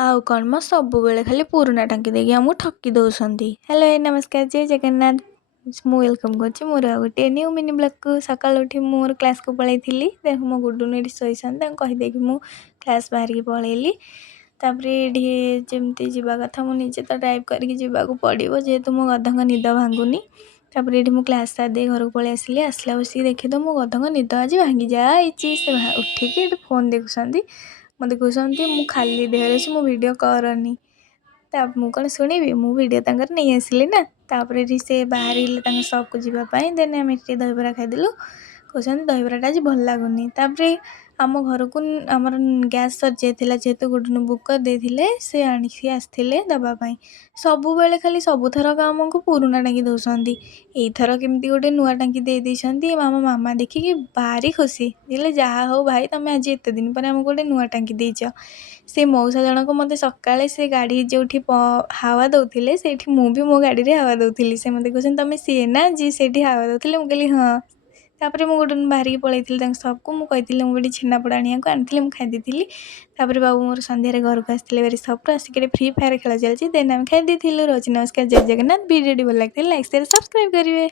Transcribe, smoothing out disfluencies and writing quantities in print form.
ଆଉ କ'ଣ ମ ସବୁବେଳେ ଖାଲି ପୁରୁଣା ଟାଙ୍କି ଦେଇକି ଆମକୁ ଠକି ଦେଉଛନ୍ତି। ହ୍ୟାଲୋ ନମସ୍କାର, ଜୟ ଜଗନ୍ନାଥ। ମୁଁ ୱେଲକମ୍ କରୁଛି ମୋର ଆଉ ଗୋଟିଏ ନ୍ୟୁ ମିନି ବ୍ଲଗ୍କୁ। ସକାଳୁ ଉଠି ମୁଁ ମୋର କ୍ଲାସ୍କୁ ପଳାଇଥିଲି। ଦେଖ ମୋ ଗୁଡ଼ୁନୁ ଏଠି ଶୋଇଛନ୍ତି, ତାଙ୍କୁ କହିଦେଇକି ମୁଁ କ୍ଲାସ୍ ବାହାରିକି ପଳାଇଲି। ତାପରେ ଏଠି ଯେମିତି ଯିବା କଥା ମୁଁ ନିଜେ ତ ଡ୍ରାଇଭ୍ କରିକି ଯିବାକୁ ପଡ଼ିବ, ଯେହେତୁ ମୋ ଗଧଙ୍କ ନିଦ ଭାଙ୍ଗୁନି। ତାପରେ ଏଠି ମୁଁ କ୍ଲାସ୍ ସାରି ଦେଇ ଘରକୁ ପଳାଇ ଆସିଲି। ଆସିଲା ବସିକି ଦେଖି ତ ମୋ ଗଧଙ୍କ ନିଦ ଆଜି ଭାଙ୍ଗି ଯାଇଛି। ସେ ଉଠିକି ଏଠି ଫୋନ୍ ଦେଖୁଛନ୍ତି। ମୋତେ କହୁଛନ୍ତି ମୁଁ ଖାଲି ଦେହରେ ଅଛି, ମୁଁ ଭିଡ଼ିଓ କରନି। ମୁଁ କ'ଣ ଶୁଣିବି, ମୁଁ ଭିଡ଼ିଓ ତାଙ୍କର ନେଇ ଆସିଲି ନା। ତାପରେ ଏଠି ସେ ବାହାରିଲେ ତାଙ୍କ ସପ୍କୁ ଯିବା ପାଇଁ। ଦେନ୍ ଆମେ ଟିକେ ଦହିବରା ଖାଇଦେଲୁ। କହୁଛନ୍ତି ଦହିବରାଟା ଆଜି ଭଲ ଲାଗୁନି। ତାପରେ ଆମ ଘରକୁ ଆମର ଗ୍ୟାସ୍ ସରିଯାଇଥିଲା, ଯେହେତୁ ଗୁଡ଼ୁନୁ ବୁକ୍ କରିଦେଇଥିଲେ, ସେ ଆଣିକି ଆସିଥିଲେ ଦେବା ପାଇଁ। ସବୁବେଳେ ଖାଲି ସବୁଥରକ ଆମକୁ ପୁରୁଣା ଟାଙ୍କି ଦେଉଛନ୍ତି। ଏଇଥର କେମିତି ଗୋଟେ ନୂଆ ଟାଙ୍କି ଦେଇ ଦେଇଛନ୍ତି। ଆମ ମାମା ଦେଖିକି ଭାରି ଖୁସି, କହିଲେ ଯାହା ହଉ ଭାଇ, ତୁମେ ଆଜି ଏତେ ଦିନ ପରେ ଆମକୁ ଗୋଟେ ନୂଆ ଟାଙ୍କି ଦେଇଛ। ସେ ମଉସା ଜଣକ ମୋତେ ସକାଳେ ସେ ଗାଡ଼ି ଯେଉଁଠି ହାୱା ଦେଉଥିଲେ, ସେଇଠି ମୁଁ ବି ମୋ ଗାଡ଼ିରେ ହାୱା ଦେଉଥିଲି। ସେ ମୋତେ କହୁଛନ୍ତି ତୁମେ ସିଏ ନା ଯିଏ ସେଇଠି ହାୱା ଦେଉଥିଲେ? ମୁଁ କହିଲି ହଁ। ତାପରେ ମୁଁ ଗୋଟେ ବାହାରିକି ପଳାଇଥିଲି ତାଙ୍କ ସପ୍କୁ। ମୁଁ କହିଥିଲି ମୁଁ ଗୋଟେ ଛେନାପୋଡ଼ ଆଣିବାକୁ, ଆଣିଥିଲି, ମୁଁ ଖାଇ ଦେଇଥିଲି। ତାପରେ ବାବୁ ମୋର ସନ୍ଧ୍ୟାରେ ଘରକୁ ଆସିଥିଲେ ଭାରି ସପ୍ରୁ, ଆସିକି ଏଠି ଫ୍ରି ଫାୟାର ଖେଳ ଚାଲିଛି। ଦେନ୍ ଆମେ ଖାଇ ଦେଇଥିଲୁ। ରହୁଛି ନମସ୍କାର, ଜୟ ଜଗନ୍ନାଥ। ଭିଡ଼ିଓଟି ଭଲ ଲାଗିଥିଲେ ଲାଇକ୍, ସେୟାର, ସବସ୍କ୍ରାଇବ୍ କରିବେ।